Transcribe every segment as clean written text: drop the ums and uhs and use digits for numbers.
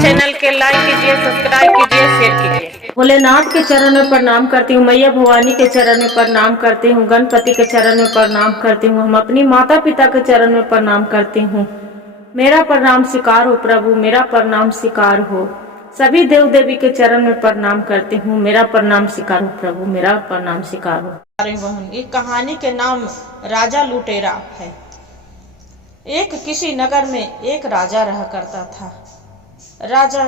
Channel के like कीजिए, subscribe कीजिए, शेयर कीजिए। भोलेनाथ के चरण में प्रणाम करती हूँ, मैया भवानी के चरण में प्रणाम करती हूँ, गणपति के चरण में प्रणाम करती हूँ, हम अपनी माता पिता के चरण में प्रणाम करती हूँ। मेरा प्रणाम स्वीकार हो प्रभु, मेरा प्रणाम स्वीकार हो। सभी देव देवी के चरण में प्रणाम करती हूँ, मेरा प्रणाम स्वीकार हो प्रभु, मेरा प्रणाम स्वीकार हो। ये कहानी के नाम राजा लुटेरा है। एक किसी नगर में एक राजा रहा करता था। राजा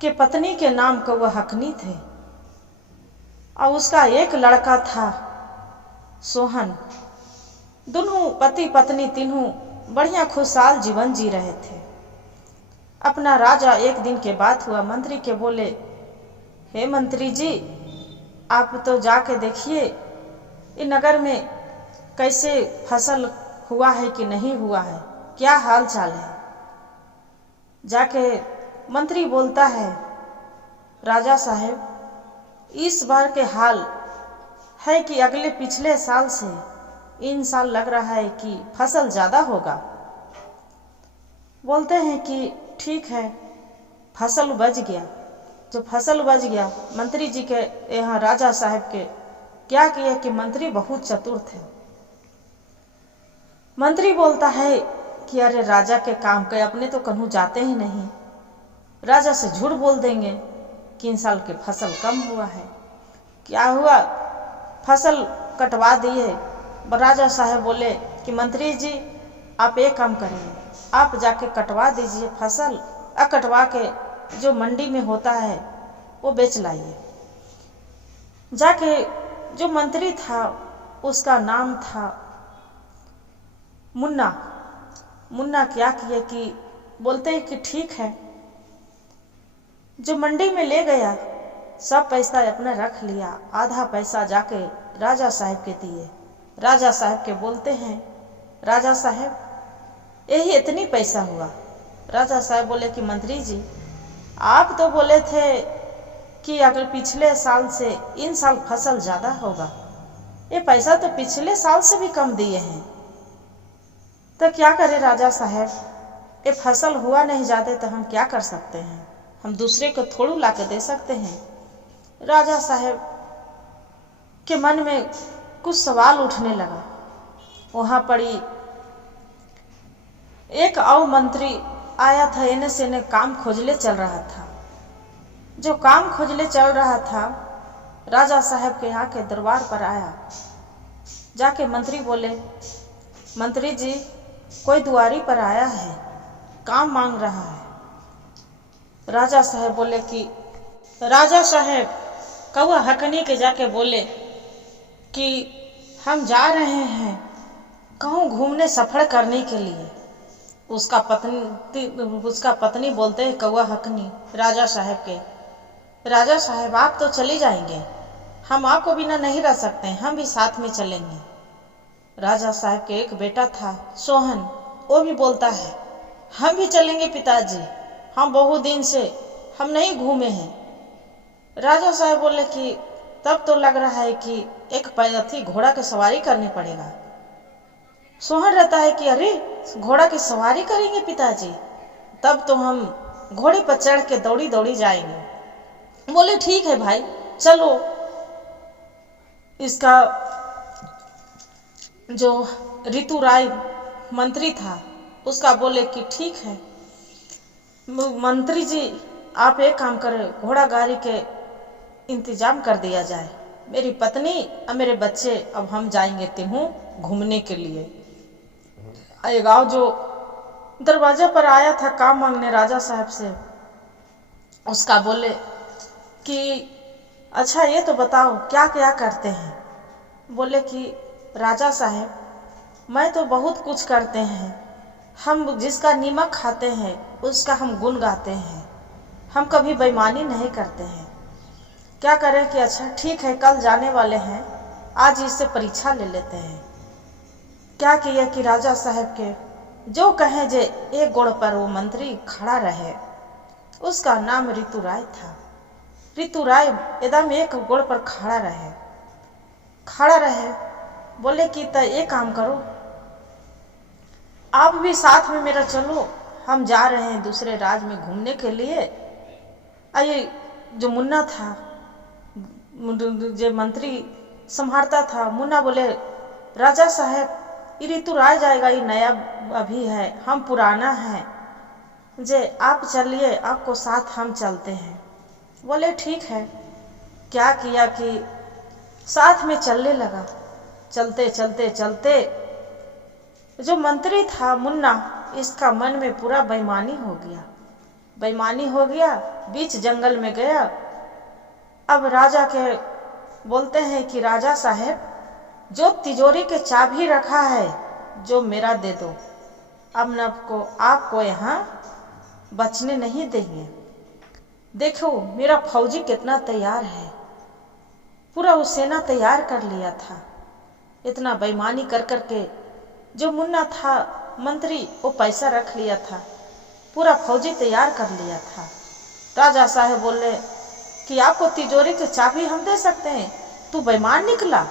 के पत्नी के नाम का वह हकनी थे और उसका एक लड़का था सोहन। दोनों पति पत्नी तीनों बढ़िया खुशहाल जीवन जी रहे थे। अपना राजा एक दिन के बात हुआ, मंत्री के बोले, हे मंत्री जी, आप तो जाके देखिए इस नगर में कैसे फसल हुआ है कि नहीं हुआ है, क्या हाल चाल है। जाके मंत्री बोलता है, राजा साहब, इस बार के हाल है कि अगले पिछले साल से इन साल लग रहा है कि फसल ज़्यादा होगा। बोलते हैं कि ठीक है, फसल बच गया। जो फसल बच गया, मंत्री जी के यहाँ राजा साहब के क्या किया कि मंत्री बहुत चतुर थे। मंत्री बोलता है कि अरे राजा के काम के अपने तो कहीं जाते ही नहीं, राजा से झूठ बोल देंगे कि इन साल की फसल कम हुआ है। क्या हुआ, फसल कटवा दिए। राजा साहब बोले कि मंत्री जी, आप एक काम करिए, आप जाके कटवा दीजिए फसल, कटवा के जो मंडी में होता है वो बेच लाइए। जाके जो मंत्री था उसका नाम था मुन्ना। मुन्ना क्या किए कि बोलते हैं कि ठीक है। जो मंडी में ले गया, सब पैसा अपने रख लिया, आधा पैसा जाके राजा साहब के दिए। राजा साहब के बोलते हैं, राजा साहब, यही इतनी पैसा हुआ। राजा साहब बोले कि मंत्री जी, आप तो बोले थे कि अगर पिछले साल से इन साल फसल ज़्यादा होगा, ये पैसा तो पिछले साल से भी कम दिए हैं, तो क्या करें राजा साहब, ये फसल हुआ नहीं जाते तो हम क्या कर सकते हैं, हम दूसरे को थोड़ू ला के दे सकते हैं। राजा साहब के मन में कुछ सवाल उठने लगा। वहाँ पड़ी एक और मंत्री आया था, इन्हें से इन्हें काम खोजले चल रहा था। जो काम खोजले चल रहा था, राजा साहब के यहाँ के दरबार पर आया। जाके मंत्री बोले, मंत्री जी, कोई दुआरी पर आया है, काम मांग रहा है। राजा साहब बोले कि राजा साहब, कौआ हकनी के जाके बोले कि हम जा रहे हैं कहूँ घूमने सफर करने के लिए। उसका पत्नी बोलते हैं कौआ हकनी राजा साहब के, राजा साहब आप तो चले जाएंगे, हम आपको बिना नहीं रह सकते, हम भी साथ में चलेंगे। राजा साहब के एक बेटा था सोहन, वो भी बोलता है हम भी चलेंगे पिताजी, हम बहुत दिन से हम नहीं घूमे हैं। राजा साहब बोले कि तब तो लग रहा है कि एक पैदल घोड़ा की सवारी करनी पड़ेगा। सोहन रहता है कि अरे घोड़ा की सवारी करेंगे पिताजी, तब तो हम घोड़े पर चढ़ के दौड़ी दौड़ी जाएंगे। बोले ठीक है भाई, चलो। इसका जो ऋतुराय मंत्री था उसका बोले कि ठीक है मंत्री जी, आप एक काम करें, घोड़ा गाड़ी के इंतजाम कर दिया जाए, मेरी पत्नी और मेरे बच्चे अब हम जाएंगे तिहू घूमने के लिए। गाँव जो दरवाजा पर आया था काम मांगने राजा साहब से, उसका बोले कि अच्छा ये तो बताओ क्या क्या करते हैं। बोले कि राजा साहब, मैं तो बहुत कुछ करते हैं, हम जिसका नीमक खाते हैं उसका हम गुण गाते हैं, हम कभी बेईमानी नहीं करते हैं। क्या करें कि अच्छा ठीक है, कल जाने वाले हैं, आज इससे परीक्षा ले लेते हैं। क्या किया कि राजा साहब के जो कहें जे एक गोड़ पर वो मंत्री खड़ा रहे। उसका नाम ऋतुराय था। ऋतुराय एकदम एक गोड़ पर खड़ा रहे। बोले कि तो एक काम करो, आप भी साथ में मेरा चलो, हम जा रहे हैं दूसरे राज्य में घूमने के लिए। ये जो मुन्ना था, जो मंत्री संभालता था, मुन्ना बोले राजा साहब ये ऋतु राय जाएगा, ये नया अभी है, हम पुराना है, जे आप चलिए, आपको साथ हम चलते हैं। बोले ठीक है। क्या किया कि साथ में चलने लगा। चलते चलते चलते जो मंत्री था मुन्ना, इसका मन में पूरा बेईमानी हो गया। बेईमानी हो गया, बीच जंगल में गया। अब राजा के बोलते हैं कि राजा साहब जो तिजोरी के चाबी रखा है जो मेरा दे दो, अब न आपको यहाँ बचने नहीं देंगे। देखो मेरा फौजी कितना तैयार है, पूरा वो सेना तैयार कर लिया था। इतना बेईमानी कर करके जो मुन्ना था मंत्री, वो पैसा रख लिया था, पूरा फौजी तैयार कर लिया था। राजा साहब बोले कि आपको तिजोरी की चाबी हम दे सकते हैं, तू बेईमान निकला।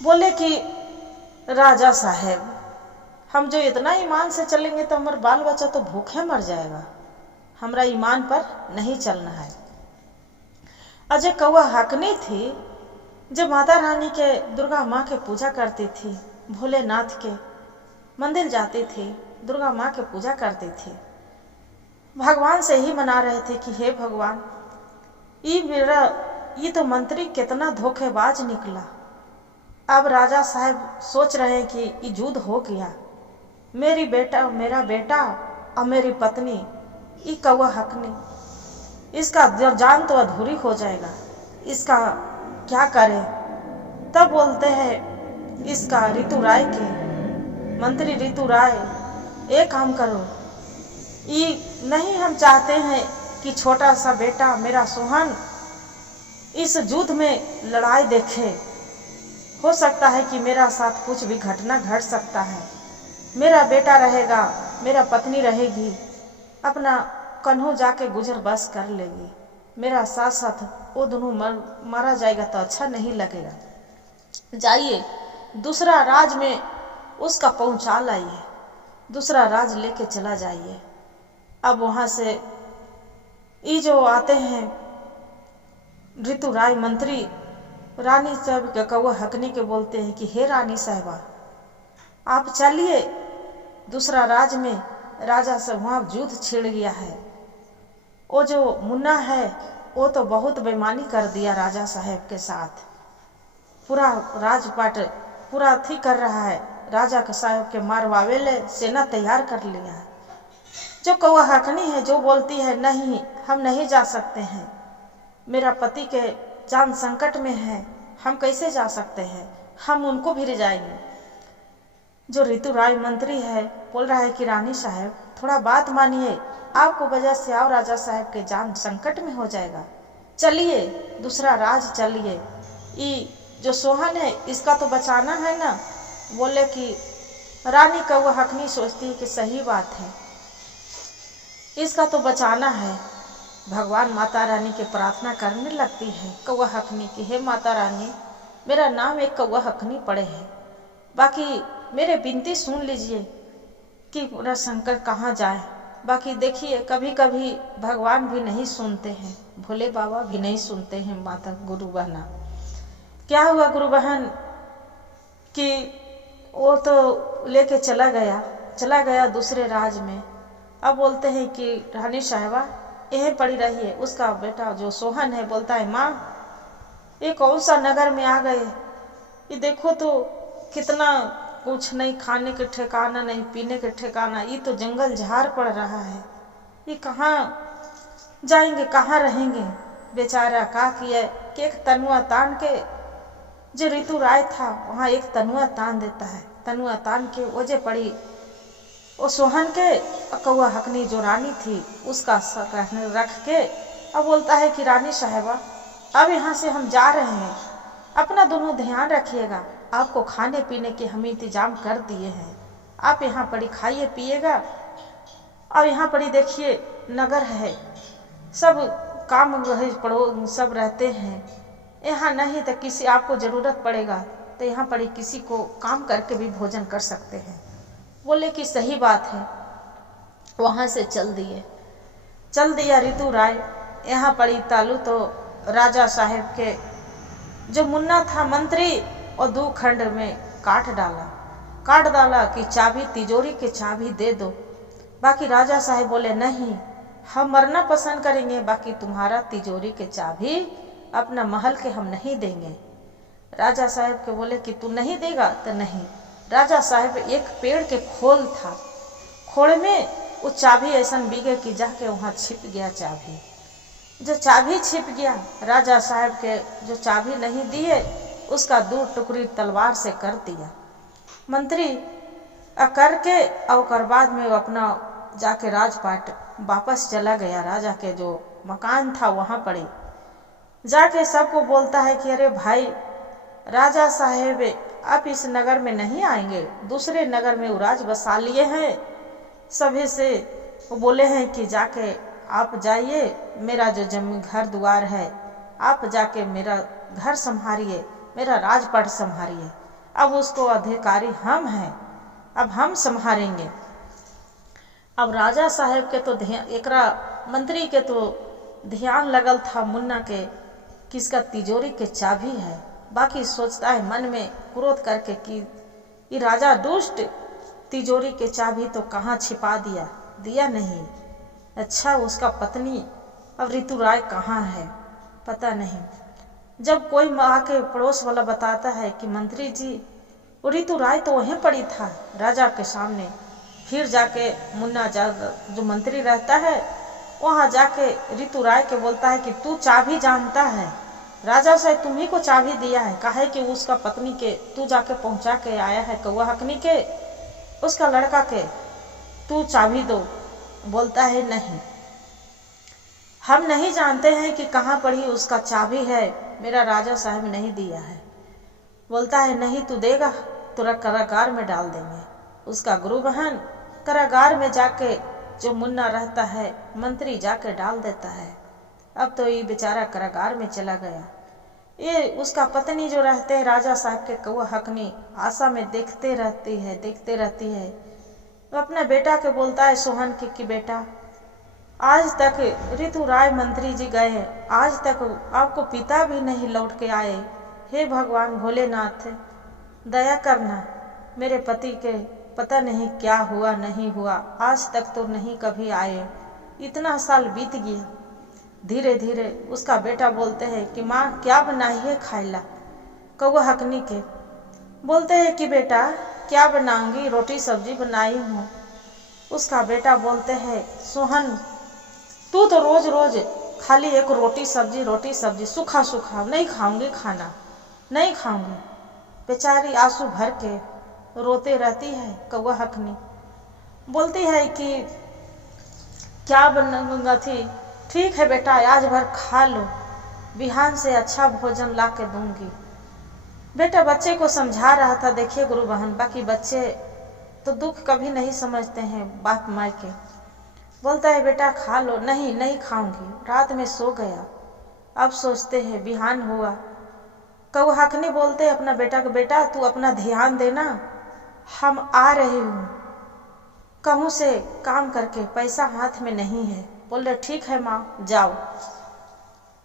बोले कि राजा साहब हम जो इतना ईमान से चलेंगे तो हमारा बाल बच्चा तो भूखे मर जाएगा, हमरा ईमान पर नहीं चलना है। अजय कौआ हकनी थी जो माता रानी के, दुर्गा माँ के पूजा करती थी, भोलेनाथ के मंदिर जाती थी, दुर्गा माँ के पूजा करती थी। भगवान से ही मना रहे थे कि हे भगवान, ये तो मंत्री कितना धोखेबाज निकला। अब राजा साहब सोच रहे हैं कि ये युद्ध हो गया, मेरा बेटा और मेरी पत्नी, ये कौआ हकनी, इसका जान तो अधूरी हो जाएगा, इसका क्या करें। तब बोलते हैं इसका ऋतु राय के, मंत्री ऋतु राय एक काम करो, ये नहीं हम चाहते हैं कि छोटा सा बेटा मेरा सोहन इस युद्ध में लड़ाई देखे। हो सकता है कि मेरा साथ कुछ भी घटना घट सकता है, मेरा बेटा रहेगा, मेरा पत्नी रहेगी, अपना कन्हो जाके गुजर बस कर लेगी, मेरा साथ साथ वो दोनों मारा जाएगा तो अच्छा नहीं लगेगा। जाइए दूसरा राज में उसका पहुंचा लाइए, दूसरा राज लेके चला जाइए। अब वहां से ये जो आते हैं ऋतु राय मंत्री, रानी साहब के कौआ हकनी के बोलते हैं कि हे रानी साहिबा आप चलिए दूसरा राज में, राजा से वहाँ युद्ध छिड़ गया है। वो जो मुन्ना है वो तो बहुत बेईमानी कर दिया राजा साहब के साथ, पूरा राजपाट पूरा थी कर रहा है, राजा के साहब के मारवावे ले सेना तैयार कर लिया है। जो कौआ हकनी है जो बोलती है नहीं हम नहीं जा सकते हैं, मेरा पति के जान संकट में है, हम कैसे जा सकते हैं, हम उनको भी ले जाएंगे। जो ऋतु राय मंत्री है बोल रहा है कि रानी साहब थोड़ा बात मानिए, आपको वजह से आओ राजा साहब के जान संकट में हो जाएगा, चलिए दूसरा राज चलिए, ये जो सोहन है इसका तो बचाना है ना। बोले कि रानी कौआ हकनी सोचती है कि सही बात है, इसका तो बचाना है। भगवान माता रानी के प्रार्थना करने लगती है कौआ हकनी की, हे माता रानी मेरा नाम एक कौआ हकनी पड़े है, बाकी मेरे विनती सुन लीजिए कि मेरा संकट कहाँ जाए। बाकी देखिए कभी कभी भगवान भी नहीं सुनते हैं, भोले बाबा भी नहीं सुनते हैं। माता गुरु बहना क्या हुआ गुरु बहन कि वो तो लेके चला गया दूसरे राज में। अब बोलते हैं कि रानी साहिबा यहीं पड़ी रही है। उसका बेटा जो सोहन है बोलता है माँ ये कौन सा नगर में आ गए, ये देखो तो कितना कुछ नहीं, खाने के ठिकाना नहीं, पीने के ठिकाना, ये तो जंगल झाड़ पड़ रहा है, ये कहाँ जाएंगे, कहाँ रहेंगे। बेचारा का किया कि एक तनुआ तान के, जो ऋतु राय था वहाँ एक तनुआ तान देता है, तनुआ तान के वजह पड़ी वो सोहन के, कौआ हकनी जो रानी थी उसका रख के। अब बोलता है कि रानी साहिबा अब यहाँ से हम जा रहे हैं, अपना दोनों ध्यान रखिएगा, आपको खाने पीने के हम इंतजाम कर दिए हैं, आप यहाँ पड़ी खाइए पिएगा। और यहाँ पड़ी देखिए नगर है, सब काम पड़ो सब रहते हैं यहाँ, नहीं तो किसी आपको ज़रूरत पड़ेगा तो यहाँ पड़ी किसी को काम करके भी भोजन कर सकते हैं। बोले कि सही बात है। वहाँ से चल दिया ऋतु राय। यहाँ पड़ी तालू तो राजा साहेब के जो मुन्ना था मंत्री और 2 खंड में काट डाला कि चाबी, तिजोरी की चाबी दे दो। बाकी राजा साहेब बोले नहीं, हम मरना पसंद करेंगे, बाकी तुम्हारा तिजोरी के चाबी अपना महल के हम नहीं देंगे। राजा साहेब के बोले कि तू नहीं देगा तो नहीं। राजा साहेब एक पेड़ के खोल था, खोल में वो चाबी ऐसा बिगे कि जाके वहाँ छिप गया चाबी। जो चाबी छिप गया, राजा साहब के जो चाबी नहीं दिए उसका 2 टुकड़ी तलवार से कर दिया मंत्री। करके और बाद में वो अपना जाके राजपाट वापस चला गया। राजा के जो मकान था वहाँ पड़े जाके सबको बोलता है कि अरे भाई, राजा साहेब अब इस नगर में नहीं आएंगे, दूसरे नगर में वो राज बसा लिए हैं। सभी से वो बोले हैं कि जाके आप जाइए, मेरा जो जमीन घर द्वार है आप जाके मेरा घर संभालिए, मेरा राजपाट संभालिए। अब उसको अधिकारी हम हैं, अब हम संभालेंगे। अब राजा साहेब के तो एकरा मंत्री के तो ध्यान लगल था मुन्ना के किसका तिजोरी के चाबी है। बाकी सोचता है मन में क्रोध करके कि ये राजा दुष्ट, तिजोरी के चाबी तो कहाँ छिपा दिया नहीं। अच्छा, उसका पत्नी अब ऋतु राय कहाँ है पता नहीं। जब कोई आके पड़ोस वाला बताता है कि मंत्री जी वो ऋतु राय तो वहीं पड़ी था राजा के सामने, फिर जाके मुन्ना जो मंत्री रहता है वहाँ जाके ऋतु राय के बोलता है कि तू चाबी जानता है, राजा साहब तुम्ही को चाबी दिया है, काहे कि उसका पत्नी के तू जाके पहुँचा के आया है कौआ हकनी के उसका लड़का के, तू चाबी दो। बोलता है नहीं, हम नहीं जानते हैं कि कहाँ पड़ी उसका चाबी है, मेरा राजा साहब नहीं दिया है। बोलता है नहीं तू देगा, तुरा कारागार में डाल देंगे। उसका गुरु बहन कारागार में जाके जो मुन्ना रहता है मंत्री जाके डाल देता है। अब तो ये बेचारा कारागार में चला गया। ये उसका पत्नी जो रहते हैं राजा साहब के कौआ हकनी आशा में देखते रहती है। वो अपना बेटा के बोलता है सोहन कि बेटा आज तक ऋतु राय मंत्री जी गए, आज तक आपको पिता भी नहीं लौट के आए। हे भगवान भोलेनाथ दया करना, मेरे पति के पता नहीं क्या हुआ नहीं हुआ, आज तक तो नहीं कभी आए, इतना साल बीत गया। धीरे धीरे उसका बेटा बोलते हैं कि माँ क्या बनाई है खाइला। कौआ हकनी के बोलते हैं कि बेटा क्या बनाऊंगी, रोटी सब्जी बनाई हूँ। उसका बेटा बोलते हैं सोहन तू तो रोज रोज खाली एक रोटी सब्जी सूखा नहीं खाऊंगी, खाना नहीं खाऊंगी। बेचारी आंसू भर के रोते रहती है। कौआ हकनी बोलती है कि क्या बनूंगा थी, ठीक है बेटा आज भर खा लो, बिहान से अच्छा भोजन ला के दूंगी। बेटा बच्चे को समझा रहा था, देखिए गुरु बहन, बाकी बच्चे तो दुख कभी नहीं समझते हैं बाप माँ के। बोलता है बेटा खा लो, नहीं खाऊंगी, रात में सो गया, अब सोचते हैं बिहान हुआ। कौआ हकनी बोलते अपना बेटा को बेटा तू अपना ध्यान देना, हम आ रहे हूँ कहूँ से काम करके, पैसा हाथ में नहीं है। बोल रहे ठीक है माँ जाओ।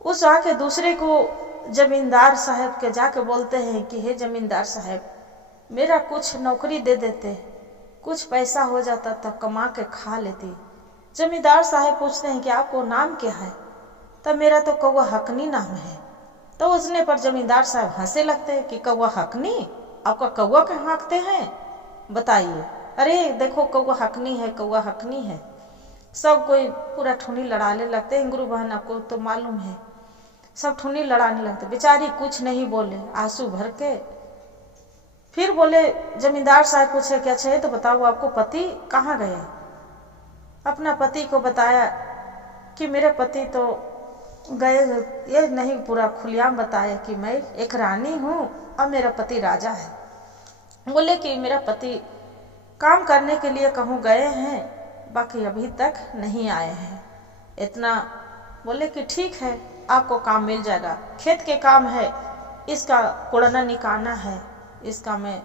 उस आके दूसरे को जमींदार साहब के जाके बोलते हैं कि हे जमींदार साहब मेरा कुछ नौकरी दे देते, कुछ पैसा हो जाता तब कमा के खा लेती। जमींदार साहब पूछते हैं कि आपको नाम क्या है, तब मेरा तो कौआ हकनी नाम है। तो उसने पर जमींदार साहब हंसे लगते हैं कि कौआ हकनी, आपका कौआ के हाँकते हैं बताइए। अरे देखो कौआ हकनी है। सब कोई पूरा ठुनी लड़ाने लगते हैं। गुरु बहन आपको तो मालूम है, सब ठुनी लड़ाने लगते। बेचारी कुछ नहीं बोले, आंसू भर के। फिर बोले जमींदार साहब पूछे कि अच्छा ये तो बताओ आपको पति कहाँ गए। अपना पति को बताया कि मेरे पति तो गए, ये नहीं पूरा खुलेआम बताया कि मैं एक रानी हूँ और मेरा पति राजा है। बोले कि मेरा पति काम करने के लिए कहूँ गए हैं, बाकी अभी तक नहीं आए हैं। इतना बोले कि ठीक है आपको काम मिल जाएगा, खेत के काम है, इसका कोड़ना निकालना है, इसका में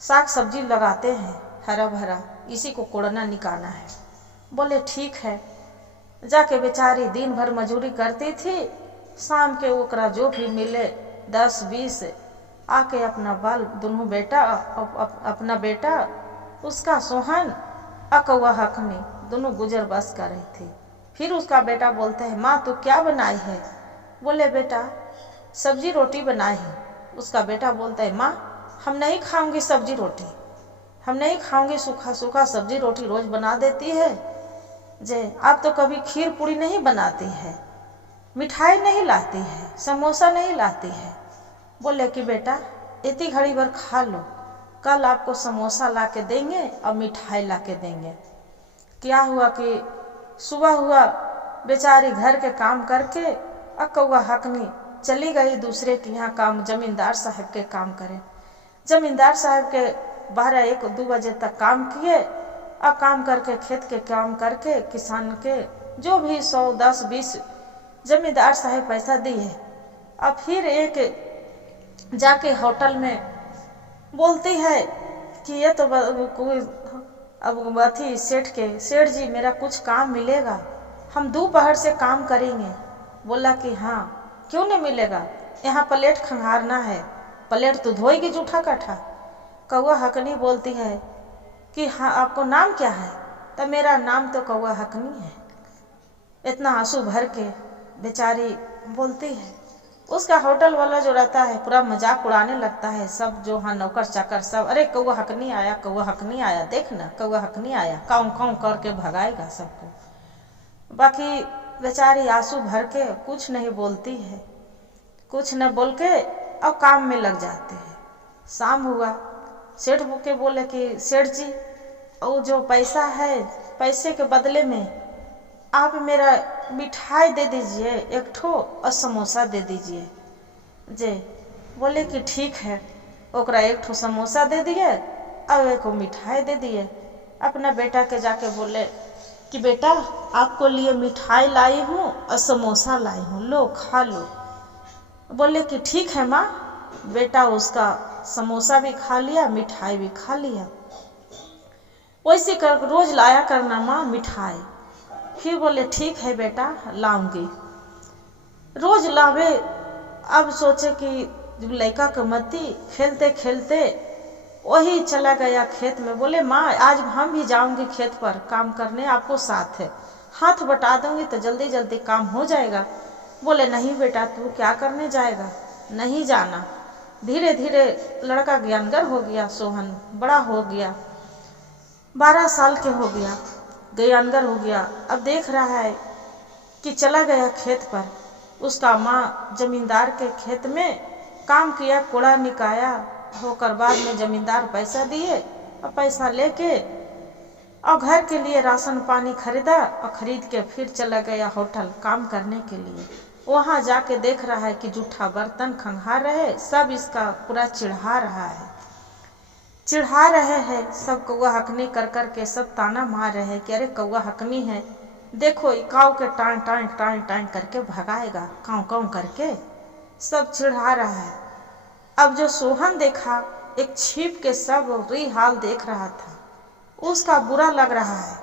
साग सब्जी लगाते हैं, हरा भरा, इसी को कोड़ना निकालना है। बोले ठीक है। जाके बेचारी दिन भर मजूरी करती थी, शाम के ओकरा जो भी मिले 10-20 आके अपना बाल दोनों बेटा, अपना बेटा उसका सोहन अकौआ हकनी दोनों गुजर बस कर रही थी। फिर उसका बेटा बोलते है, माँ तू क्या बनाई है? बोले बेटा सब्जी रोटी बनाई है। उसका बेटा बोलता है, माँ हम नहीं खाऊंगी सब्जी रोटी, हम नहीं खाऊंगी, सूखा सूखा सब्जी रोटी रोज बना देती है जे, आप तो कभी खीर पूड़ी नहीं बनाती है, मिठाई नहीं लाती है, समोसा नहीं लाती है। बोले कि बेटा इतनी घड़ी भर खा लो, कल आपको समोसा ला के देंगे और मिठाई ला के देंगे। क्या हुआ कि सुबह हुआ, बेचारी घर के काम करके अकौआ हकनी चली गई दूसरे के यहाँ काम, जमींदार साहब के काम करे। जमींदार साहब के 12-1-2 बजे तक काम किए और काम करके खेत के काम करके किसान के जो भी 100, 10, 20 जमींदार साहब पैसा दिए। और फिर एक जाके होटल में बोलती है कि ये तो कोई अब अथी सेठ जी मेरा कुछ काम मिलेगा, हम दोपहर से काम करेंगे। बोला कि हाँ क्यों नहीं मिलेगा, यहाँ प्लेट खंगारना है, प्लेट तो धोएगी जूठा काठा। कौआ हकनी बोलती है कि हाँ आपको नाम क्या है? तो मेरा नाम तो कौआ हकनी है। इतना आंसू भर के बेचारी बोलती है। उसका होटल वाला जो रहता है पूरा मजाक उड़ाने लगता है, सब जो हाँ नौकर चाकर सब, अरे कौआ हकनी आया, कौआ हकनी आया, देख ना कौआ हकनी आया, काऊ काऊ करके भगाएगा सबको। बाकी बेचारी आंसू भर के कुछ नहीं बोलती है, कुछ न बोल के और काम में लग जाते हैं। शाम हुआ, सेठ के बोले कि सेठ जी वो जो पैसा है, पैसे के बदले में आप मेरा मिठाई दे दीजिए एक ठो और समोसा दे दीजिए जे। बोले कि ठीक है। ओकरा एक ठो समोसा दे दिए और एक मिठाई दे दिए। अपना बेटा के जाके बोले कि बेटा आपको लिए मिठाई लाई हूँ और समोसा लाई हूँ, लो खा लो। बोले कि ठीक है माँ। बेटा उसका समोसा भी खा लिया, मिठाई भी खा लिया। वैसे कर रोज लाया करना माँ मिठाई। फिर बोले ठीक है बेटा लाऊंगी। रोज लावे। अब सोचे कि लड़का के मती खेलते खेलते वही चला गया खेत में। बोले माँ आज हम भी जाऊंगी खेत पर काम करने, आपको साथ है, हाथ बटा दूंगी तो जल्दी जल्दी काम हो जाएगा। बोले नहीं बेटा तू क्या करने जाएगा, नहीं जाना। धीरे धीरे लड़का ज्ञानगर हो गया, सोहन बड़ा हो गया, 12 साल के हो गया, ज्ञानगर हो गया। अब देख रहा है कि चला गया खेत पर। उसका माँ जमींदार के खेत में काम किया, कोड़ा निकाया, होकर बाद में जमींदार पैसा दिए और पैसा लेके और घर के लिए राशन पानी खरीदा और खरीद के फिर चला गया होटल काम करने के लिए। वहाँ जाके देख रहा है कि जूठा बर्तन खंगार रहे, सब इसका पूरा चिढ़ा रहा है, चिढ़ा रहे हैं सब। कौआ हकनी कर कर के सब ताना मार रहे हैं कि अरे कौआ हकनी है, देखो काऊ के टांग टांग टांग टांग करके भगाएगा, काऊ काऊ करके सब चिढ़ा रहा है। अब जो सोहन देखा एक छिप के सब री हाल देख रहा था, उसका बुरा लग रहा है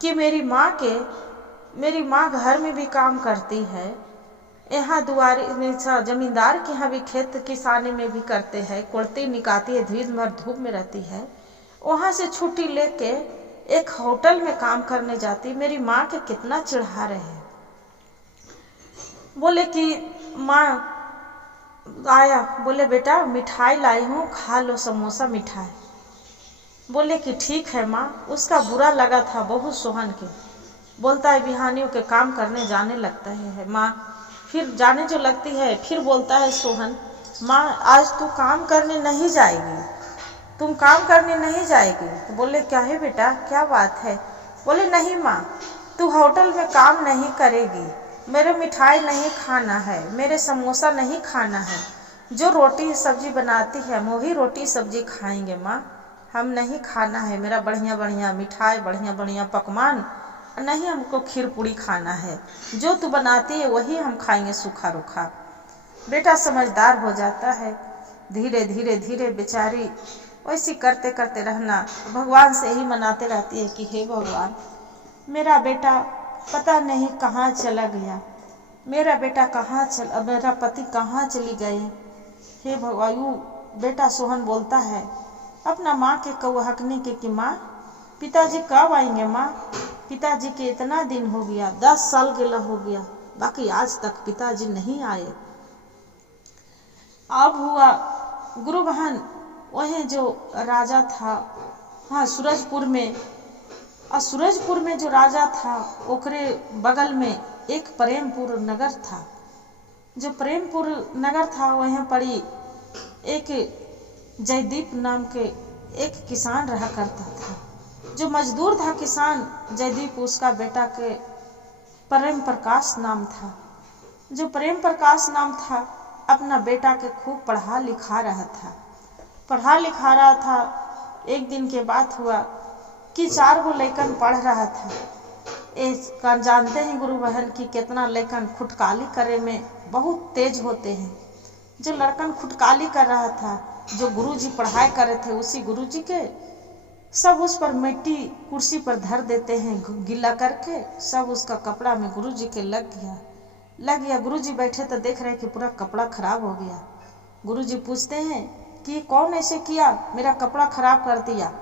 कि मेरी माँ घर में भी काम करती है, यहाँ दुआरे में जमींदार के यहाँ भी खेत किसानी में भी करते हैं, कुड़ती निकाती है, दिन भर धूप में रहती है, वहाँ से छुट्टी लेके एक होटल में काम करने जाती, मेरी माँ के कितना चिढ़ा रहे हैं। बोले कि माँ आया, बोले बेटा मिठाई लाई हूँ खा लो, समोसा मिठाई। बोले कि ठीक है माँ। उसका बुरा लगा था बहुत सोहन के। बोलता है बिहानियों के काम करने जाने लगता है माँ। फिर जाने जो लगती है फिर बोलता है सोहन, माँ आज तू काम करने नहीं जाएगी, तुम काम करने नहीं जाएगी। तो बोले क्या है बेटा, क्या बात है? बोले नहीं माँ, तू होटल में काम नहीं करेगी, मेरे मिठाई नहीं खाना है, मेरे समोसा नहीं खाना है, जो रोटी सब्जी बनाती है वही रोटी सब्जी खाएंगे माँ, हम नहीं खाना है मेरा बढ़िया बढ़िया मिठाई, बढ़िया बढ़िया पकवान नहीं, हमको खीर पूड़ी खाना है, जो तू बनाती है वही हम खाएंगे सूखा रूखा। बेटा समझदार हो जाता है। धीरे धीरे धीरे बेचारी वैसे करते करते रहना, भगवान से ही मनाते रहती है कि हे भगवान, मेरा बेटा पता नहीं कहाँ चला गया, मेरा पति कहाँ चली गए। हे भगवान, बेटा सोहन बोलता है अपना माँ के कौहकने के कि माँ पिताजी कब आएंगे माँ, पिताजी के इतना दिन हो गया, 10 साल गिला हो गया, बाकी आज तक पिताजी नहीं आए। अब हुआ गुरु बहन, वही जो राजा था, हाँ सूरजपुर में, और सूरजपुर में जो राजा था ओकरे बगल में एक प्रेमपुर नगर था। जो प्रेमपुर नगर था वहीं पड़ी एक जयदीप नाम के एक किसान रहा करता था। जो मजदूर था किसान जयदीप, उसका बेटा के प्रेम प्रकाश नाम था। जो प्रेम प्रकाश नाम था अपना बेटा के खूब पढ़ा लिखा रहा था। एक दिन के बात हुआ कि 4 गो लड़कन पढ़ रहा था। इसका जानते हैं गुरु बहन कि कितना लड़कन खुटकाली करे में बहुत तेज होते हैं। जो लड़कन खुटकाली कर रहा था, जो गुरुजी पढ़ाई करे थे, उसी गुरुजी के सब उस पर मिट्टी कुर्सी पर धर देते हैं गीला करके, सब उसका कपड़ा में गुरुजी के लग गया। गुरुजी बैठे तो देख रहे कि पूरा कपड़ा खराब हो गया। गुरुजी पूछते हैं कि कौन ऐसे किया, मेरा कपड़ा खराब कर दिया।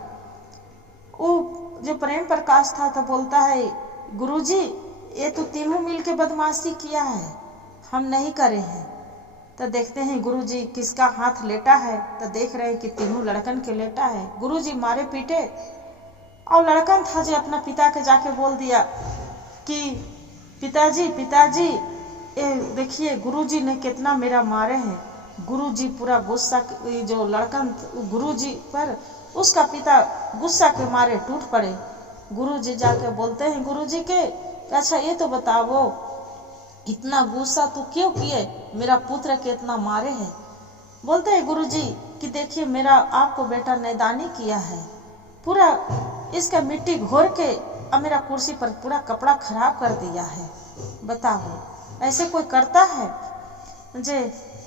वो जो प्रेम प्रकाश था तो बोलता है गुरुजी ये तो तीनों मिलके बदमाशी किया है, हम नहीं करे हैं। तो देखते हैं गुरुजी किसका हाथ लेटा है, तो देख रहे हैं कि तीनों लड़कन के लेटा है। गुरुजी मारे पीटे, और लड़कन था जो अपना पिता के जाके बोल दिया कि पिताजी ये देखिए गुरुजी ने कितना मेरा मारे हैं। गुरुजी पूरा गुस्सा, जो लड़कन गुरुजी पर, उसका पिता गुस्सा के मारे टूट पड़े। गुरुजी जाके बोलते हैं गुरुजी के, अच्छा ये तो बताओ इतना गुस्सा तो क्यों किए, मेरा पुत्र के इतना मारे हैं। बोलते हैं गुरुजी कि देखिए मेरा आपको बेटा नैदानी किया है, पूरा इसका मिट्टी घोर के और मेरा कुर्सी पर पूरा कपड़ा खराब कर दिया है। बताओ ऐसे कोई करता है? जे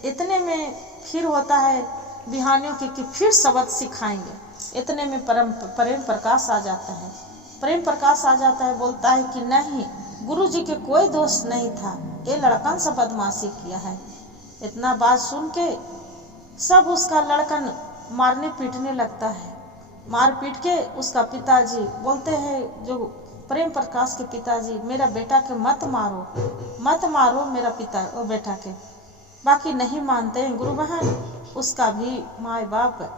इतने में फिर होता है बिहानियों की कि फिर सबक सिखाएंगे। इतने में प्रेम प्रकाश आ जाता है। प्रेम प्रकाश आ जाता है, बोलता है कि नहीं गुरुजी के कोई दोष नहीं था, ये लड़कन से बदमाशी किया है। इतना बात सुन के सब उसका लड़कन मारने पीटने लगता है। मार पीट के उसका पिताजी बोलते हैं, जो प्रेम प्रकाश के पिताजी, मेरा बेटा के मत मारो मेरा बेटा के। बाकी नहीं मानते हैं गुरु बहन, उसका भी माँ बाप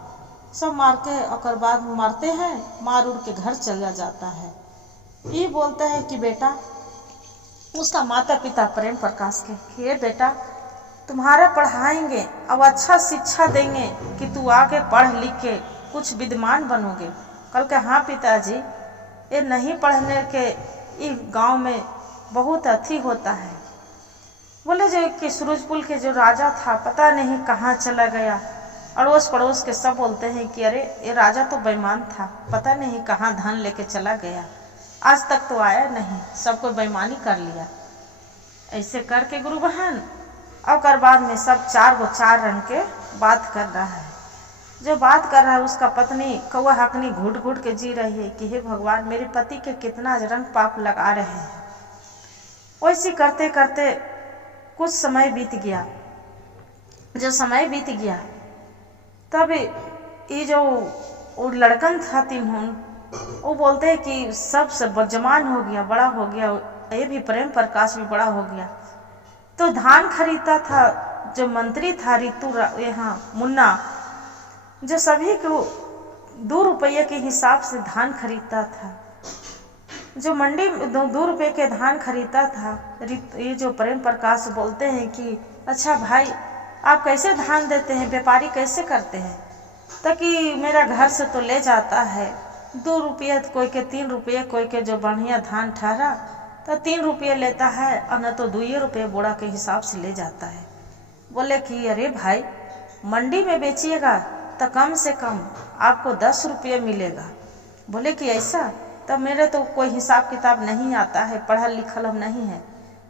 सब मार के और बाद में मारते हैं, मार उड़ के घर चला जाता है। ये बोलता है कि बेटा, उसका माता पिता प्रेम प्रकाश के, ये बेटा तुम्हारा पढ़ाएंगे अब अच्छा शिक्षा देंगे कि तू आगे पढ़ लिख के कुछ विद्वान बनोगे। कल के हाँ पिताजी, ये नहीं पढ़ने के इस गांव में बहुत अथी होता है। बोले जो कि सूरजपुर के जो राजा था पता नहीं कहाँ चला गया। अड़ोस पड़ोस के सब बोलते हैं कि अरे ये राजा तो बेईमान था, पता नहीं कहाँ धन लेके चला गया, आज तक तो आया नहीं, सबको बेईमानी कर लिया। ऐसे करके गुरु बहन और बाद में सब 4 रंग के बात कर रहा है। जो बात कर रहा है उसका पत्नी कौआ हकनी घुट घुट के जी रही है कि हे भगवान, मेरे पति के कितना रंग पाप लगा रहे हैं। वैसे करते करते कुछ समय बीत गया। जो समय बीत गया तब ये जो लड़कन था तीनों, वो बोलते हैं कि सब जवान हो गया, बड़ा हो गया, ये भी प्रेम प्रकाश भी बड़ा हो गया। तो धान खरीदता था जो मंत्री था ऋतु, यहाँ मुन्ना, जो सभी को 2 रुपये के हिसाब से धान खरीदता था। जो मंडी में 2 रुपये के धान खरीदता था, ये जो प्रेम प्रकाश बोलते हैं कि अच्छा भाई आप कैसे धान देते हैं, व्यापारी कैसे करते हैं? ताकि मेरा घर से तो ले जाता है 2 रुपये, कोई के 3 रुपये, कोई के जो बढ़िया धान ठहरा तो 3 रुपये लेता है, और न तो 2 रुपये बोरा के हिसाब से ले जाता है। बोले कि अरे भाई मंडी में बेचिएगा तो कम से कम आपको 10 रुपये मिलेगा। बोले कि ऐसा? तब मेरे तो कोई हिसाब किताब नहीं आता है, पढ़ा लिखल हम नहीं है,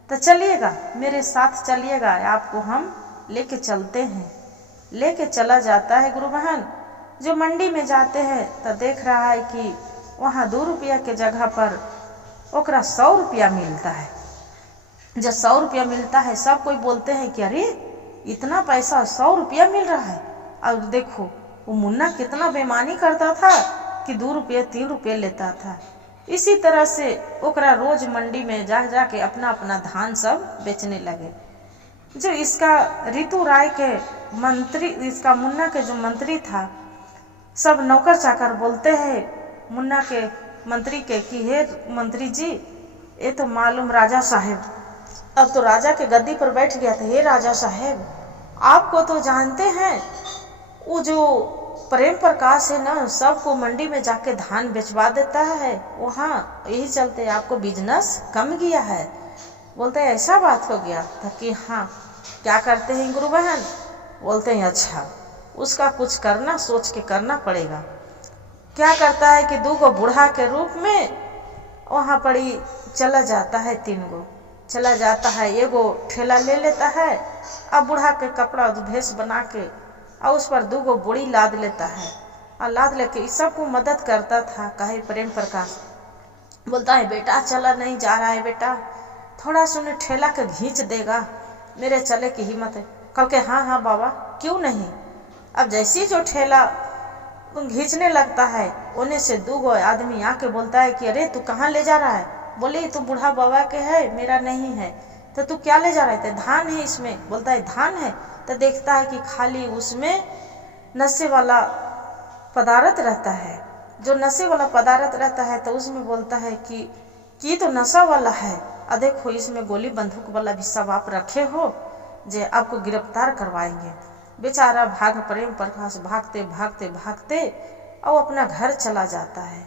तो चलिएगा मेरे साथ चलिएगा, आपको हम लेके चलते हैं। लेके चला जाता है गुरु बहन। जो मंडी में जाते हैं तो देख रहा है कि वहाँ 2 रुपया के जगह पर ओकरा 100 रुपया मिलता है। जब 100 रुपया मिलता है सब कोई बोलते हैं कि अरे इतना पैसा 100 रुपया मिल रहा है। और देखो वो मुन्ना कितना बेईमानी करता था कि 2 रुपये 3 रुपये लेता था। इसी तरह से ओकरा रोज मंडी में जा के अपना अपना धान सब बेचने लगे। जो इसका ऋतु राय के मंत्री, इसका मुन्ना के जो मंत्री था, सब नौकर चाकर बोलते हैं मुन्ना के मंत्री के कि हे मंत्री जी, ये तो मालूम राजा साहेब अब तो राजा के गद्दी पर बैठ गया था। हे राजा साहेब, आपको तो जानते हैं वो जो प्रेम प्रकाश है ना, सबको मंडी में जाके धान बेचवा देता है, वहाँ यही चलते आपको बिजनेस कम गया है। बोलते हैं ऐसा बात हो गया था कि हाँ। क्या करते हैं गुरु बहन? बोलते हैं अच्छा उसका कुछ करना, सोच के करना पड़ेगा। क्या करता है कि 2 गो बूढ़ा के रूप में वहाँ पड़ी चला जाता है, 3 गो चला जाता है, एगो ठेला ले लेता है, अब बूढ़ा के कपड़ा भेष बना के और उस पर 2 गो बोरी लाद लेता है और लाद लेके इस सबको मदद करता था। कहे प्रेम प्रकाश बोलता है बेटा चला नहीं जा रहा है बेटा, थोड़ा सुन ठेला के घींच देगा, मेरे चले की हिम्मत है। कल के हाँ बाबा क्यों नहीं। अब जैसे जो ठेला घींचने लगता है उन्हें से 2 गो आदमी आके बोलता है कि अरे तू कहाँ ले जा रहा है? बोले तू बूढ़ा बाबा के है, मेरा नहीं है। तो तू क्या ले जा रहा है? धान है इसमें। बोलता है धान है। तो देखता है कि खाली उसमें नशे वाला पदार्थ रहता है। जो नशे वाला पदार्थ रहता है तो उसमें बोलता है कि तो नशा वाला है, और देखो इसमें गोली बंदूक वाला भी सब आप रखे हो, जे आपको गिरफ्तार करवाएंगे। बेचारा प्रेम प्रकाश भागते भागते भागते और अपना घर चला जाता है।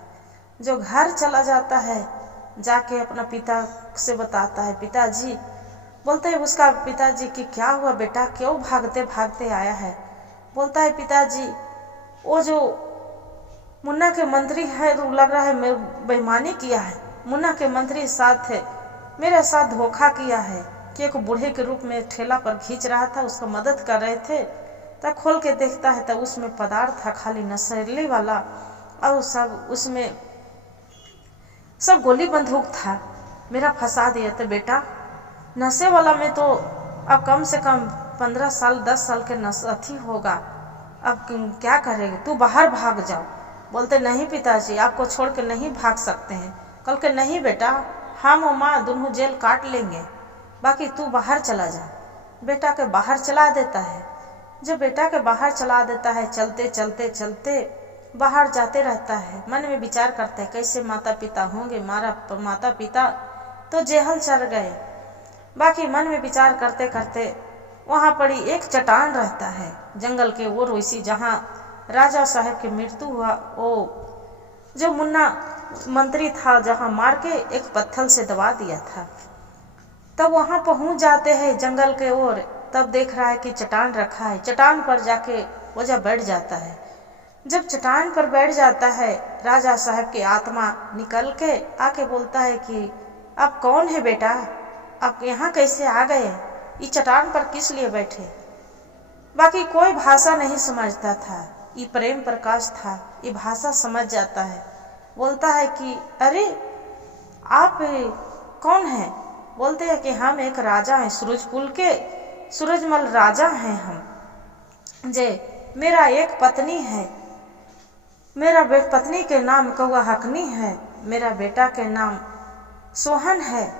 जो घर चला जाता है जाके अपना पिता से बताता है। पिताजी बोलते हैं उसका पिताजी कि क्या हुआ बेटा, क्यों भागते भागते आया है? बोलता है पिताजी वो जो मुन्ना के मंत्री है, लग रहा है मैं बेईमानी किया है, मुन्ना के मंत्री साथ है मेरे साथ धोखा किया है कि एक बूढ़े के रूप में ठेला पर खींच रहा था, उसका मदद कर रहे थे। तब खोल के देखता है तो उसमें पदार्थ था खाली नशीले वाला, और सब उसमें सब गोली बंदूक था, मेरा फंसा दिया। तो बेटा नशे वाला में तो अब कम से कम 15 साल 10 साल के अथी होगा, अब क्या करेगा? तू बाहर भाग जाओ। बोलते नहीं पिताजी आपको छोड़ के नहीं भाग सकते हैं। कल के नहीं बेटा, हम और माँ दोनों जेल काट लेंगे, बाकी तू बाहर चला जा। बेटा के बाहर चला देता है। जब बेटा के बाहर चला देता है, चलते चलते चलते बाहर जाते रहता है, मन में विचार करता है कैसे माता पिता होंगे, मारा माता पिता तो जेहल चल गए। बाकी मन में विचार करते करते वहाँ पड़ी एक चट्टान रहता है जंगल के वो रोइसी, जहाँ राजा साहब की मृत्यु हुआ। वो जो मुन्ना मंत्री था जहाँ मार के एक पत्थर से दबा दिया था। तब वहाँ पहुँच जाते हैं जंगल के ओर, तब देख रहा है कि चट्टान रखा है। चट्टान पर जाके वजह बैठ जाता है। जब चट्टान पर बैठ जाता है, राजा साहब की आत्मा निकल के आके बोलता है कि आप कौन है बेटा, आप यहाँ कैसे आ गए, ये चट्टान पर किस लिए बैठे? बाकी कोई भाषा नहीं समझता था, ये प्रेम प्रकाश था, ये भाषा समझ जाता है। बोलता है कि अरे आप कौन हैं? बोलते हैं कि हम एक राजा हैं, सूरजकुल के सूरजमल राजा हैं हम। जे मेरा एक पत्नी है, मेरा पत्नी के नाम कौआ हकनी है, मेरा बेटा के नाम सोहन है।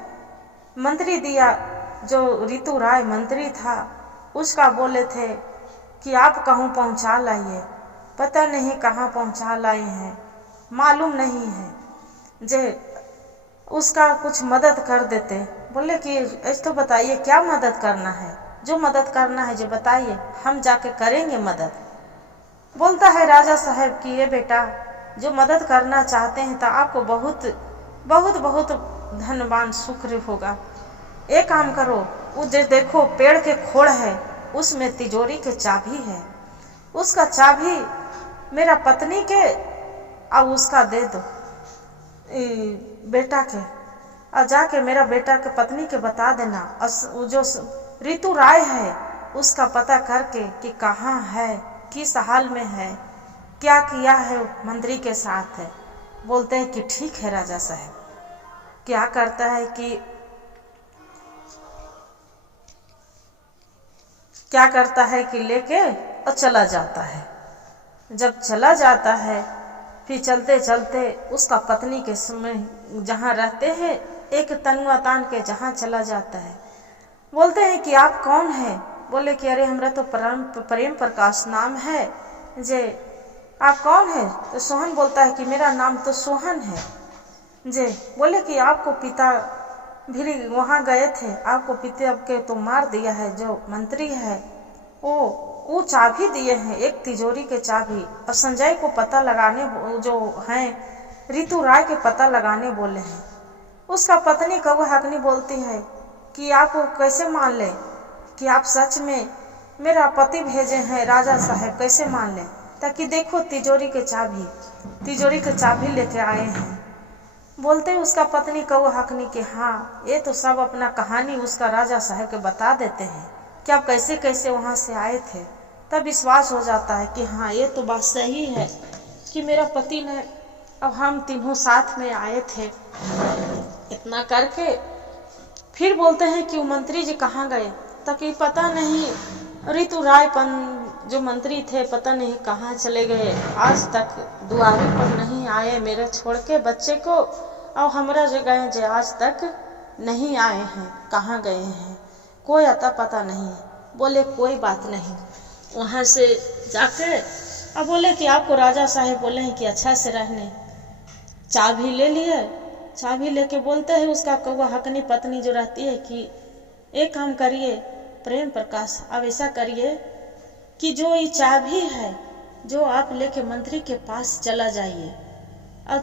मंत्री दिया जो ऋतु राय मंत्री था उसका बोले थे कि आप कहूँ पहुँचा लाइए, पता नहीं कहाँ पहुँचा लाए हैं, मालूम नहीं है। जे उसका कुछ मदद कर देते। बोले कि ऐसे तो बताइए क्या मदद करना है, जो मदद करना है जो बताइए, हम जाके करेंगे मदद। बोलता है राजा साहब कि ये बेटा जो मदद करना चाहते हैं तो आपको बहुत बहुत बहुत धन्यवाद शुक्र होगा। एक काम करो, वो जो देखो पेड़ के खोड़ है उसमें तिजोरी के चाबी है, उसका चाबी मेरा पत्नी के और उसका दे दो बेटा के, और जाके मेरा बेटा के पत्नी के बता देना, और जो ऋतु राय है उसका पता करके कि कहाँ है, किस हाल में है, क्या किया है मंत्री के साथ है। बोलते हैं कि ठीक है राजा साहब। क्या करता है कि लेके और चला जाता है। जब चला जाता है फिर चलते चलते उसका पत्नी के समय जहाँ रहते हैं एक तनुआ तान के जहाँ चला जाता है। बोलते हैं कि आप कौन हैं। बोले कि अरे हमरा तो प्रेम प्रकाश नाम है जे, आप कौन है। तो सोहन बोलता है कि मेरा नाम तो सोहन है जे। बोले कि आपको पिता भी वहाँ गए थे, आपको पिता के तो मार दिया है। जो मंत्री है वो चाबी दिए हैं, एक तिजोरी के चाबी, और संजय को पता लगाने जो हैं ऋतु राय के पता लगाने बोले हैं। उसका पत्नी कौआ हकनी बोलती है कि आपको कैसे मान ले कि आप सच में मेरा पति भेजे हैं राजा साहब, कैसे मान ले। ताकि देखो तिजोरी के चाबी लेके आए हैं। बोलते उसका पत्नी कौआ हकनी कि हाँ ये तो सब अपना कहानी उसका राजा साहब के बता देते हैं कि आप कैसे कैसे वहाँ से आए थे। तब विश्वास हो जाता है कि हाँ ये तो बात सही है कि मेरा पति ने, अब हम तीनों साथ में आए थे। इतना करके फिर बोलते हैं कि वो मंत्री जी कहाँ गए। ताकि पता नहीं ऋतु राय जो मंत्री थे पता नहीं कहाँ चले गए, आज तक दुआरी पर नहीं आए मेरे छोड़ के बच्चे को, और हमारा जगह जो आज तक नहीं आए हैं, कहाँ गए हैं कोई अता पता नहीं। बोले कोई बात नहीं। वहाँ से जाके अब बोले कि आपको राजा साहब बोले हैं कि अच्छा से रहने। चाबी ले लिए, चाबी लेके बोलते हैं उसका कौआ हकनी पत्नी जो रहती है कि एक काम करिए प्रेम प्रकाश, अब ऐसा करिए कि जो ये चाबी है जो आप लेके मंत्री के पास चला जाइए और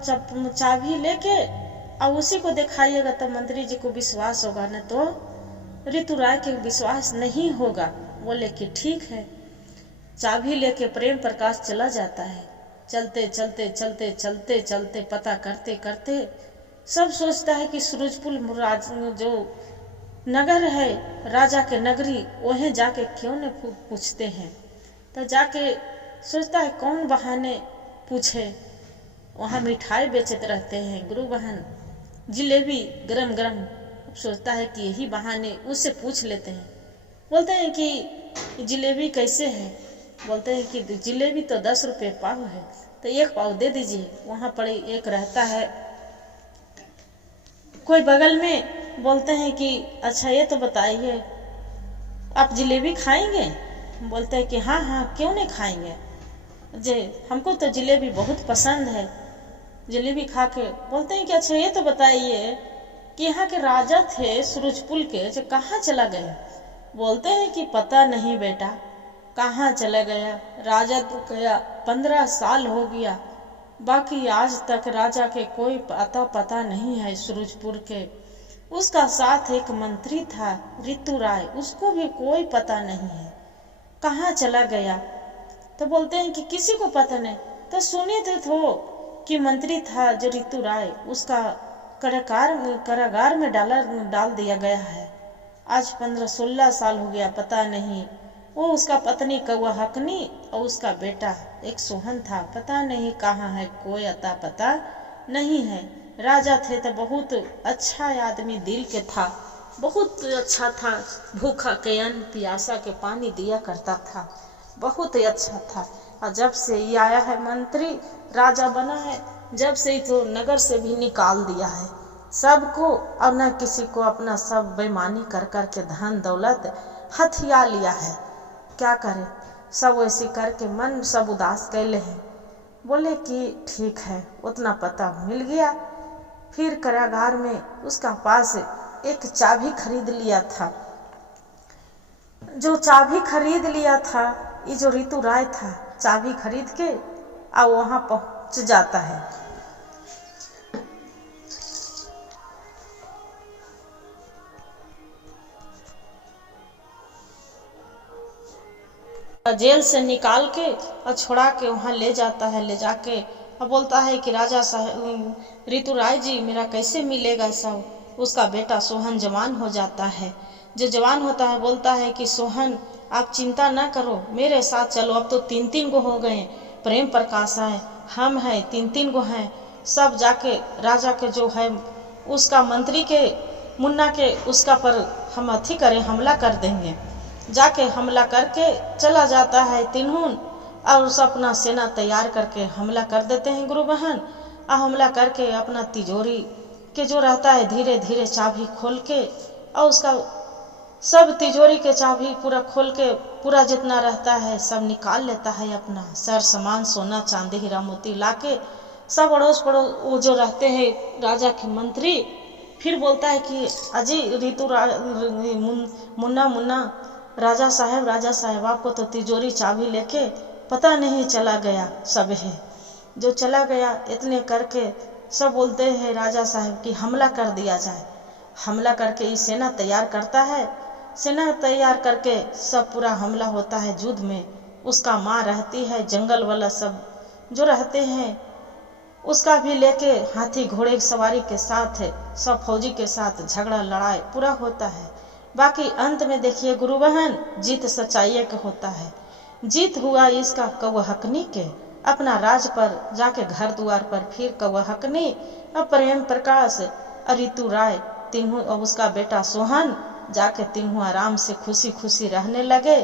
चाबी लेके और उसी को दिखाइएगा तो मंत्री जी को विश्वास होगा, न तो ऋतु राय के विश्वास नहीं होगा। बोले कि ठीक है। चाबी लेके प्रेम प्रकाश चला जाता है। चलते चलते चलते चलते चलते पता करते करते सब सोचता है कि सूरजपुर जो नगर है राजा के नगरी, वहीं जाके क्यों न पूछते हैं। तो जाके सोचता है कौन बहाने पूछे। वहाँ मिठाई बेचते रहते हैं गुरु बहन, जिलेबी गरम गरम। सोचता है कि यही बहाने उससे पूछ लेते हैं। बोलते हैं कि जिलेबी कैसे है। बोलते हैं कि जिलेबी तो 10 रुपये पाव है, तो 1 पाव दे दीजिए। वहाँ पर एक रहता है कोई बगल में। बोलते हैं कि अच्छा ये तो बताइए आप जिलेबी खाएंगे। बोलते हैं कि हाँ हाँ क्यों नहीं खाएंगे जे, हमको तो जिलेबी बहुत पसंद है, जलेबी खा के। बोलते हैं कि अच्छा ये तो बताइए कि यहाँ के राजा थे सूरजपुर के जो कहाँ चला गया। बोलते हैं कि पता नहीं बेटा कहाँ चला गया, राजा तो गया 15 साल हो गया, बाकी आज तक राजा के कोई पता नहीं है सूरजपुर के। उसका साथ एक मंत्री था ऋतु राय, उसको भी कोई पता नहीं है कहाँ चला गया। तो बोलते हैं कि किसी को पता नहीं। तो सुने थे कि मंत्री था जो ऋतु राय, उसका कारागार में डाल दिया गया है। आज 15-16 साल हो गया, पता नहीं। वो उसका पत्नी कौआ हकनी और उसका बेटा एक सोहन था, पता नहीं कहाँ है, कोई अता पता नहीं है। राजा थे तो बहुत अच्छा आदमी दिल के था, बहुत अच्छा था। भूखा के अन्न प्यासा के पानी दिया करता था, बहुत ही अच्छा था। और जब से ये आया है मंत्री राजा बना है, जब से ही तो नगर से भी निकाल दिया है सबको, और न किसी को अपना सब बेईमानी कर कर के धन दौलत हथिया लिया है। क्या करे, सब वैसे करके मन सब उदास कैले हैं। बोले कि ठीक है, उतना पता मिल गया। फिर कारागार में उसका पास एक चाबी खरीद लिया था। जो चाबी खरीद लिया था ये जो ऋतु राय था, चाबी खरीद के और वहाँ पहुँच जाता है। जेल से निकाल के और छुड़ा के वहाँ ले जाता है। ले जाके और बोलता है कि राजा साहब ऋतु राय जी मेरा कैसे मिलेगा सब। उसका बेटा सोहन जवान हो जाता है। जो जवान होता है बोलता है कि सोहन आप चिंता ना करो, मेरे साथ चलो। अब तो 3-3 को हो गए, प्रेम प्रकाश है, हम हैं, 3-3 गो हैं, सब जाके राजा के जो है उसका मंत्री के मुन्ना के उसका पर हम अथी करें, हमला कर देंगे। जाके हमला करके चला जाता है तिनहुन और उस अपना सेना तैयार करके हमला कर देते हैं गुरु बहन। और हमला करके अपना तिजोरी के जो रहता है धीरे धीरे चाबी खोल के और उसका सब तिजोरी के चाबी पूरा खोल के पूरा जितना रहता है सब निकाल लेता है, अपना सर सामान सोना चांदी हीरा मोती लाके सब अड़ोस पड़ोस वो जो रहते हैं राजा के मंत्री फिर बोलता है कि अजी ऋतु मुन्ना राजा साहब आपको तो तिजोरी चाबी लेके पता नहीं चला गया सब है जो चला गया। इतने करके सब बोलते हैं राजा साहब कि हमला कर दिया जाए। हमला करके ये सेना तैयार करता है, सेना तैयार करके सब पूरा हमला होता है युद्ध में। उसका माँ रहती है, जंगल वाला सब जो रहते हैं उसका भी लेके हाथी घोड़े की सवारी के साथ सब फौजी के साथ झगड़ा लड़ाई पूरा होता है। बाकी अंत में देखिए गुरु बहन जीत सच्चाई का होता है। जीत हुआ इसका कौहकनी के अपना राज पर जाके घर द्वार पर फिर कौहकनी और प्रेम प्रकाश ऋतु राय तीनों और उसका बेटा सोहन जाके तीनों आराम से खुशी खुशी रहने लगे।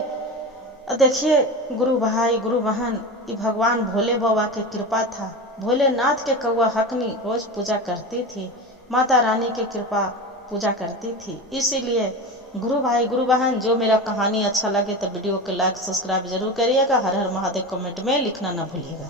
देखिए गुरु भाई गुरु बहन कि भगवान भोले बाबा के कृपा था, भोलेनाथ के कौहकनी रोज पूजा करती थी, माता रानी की कृपा पूजा करती थी। इसीलिए गुरु भाई गुरु बहन जो मेरा कहानी अच्छा लगे तो वीडियो को लाइक सब्सक्राइब जरूर करिएगा। हर हर महादेव कमेंट में लिखना ना भूलिएगा।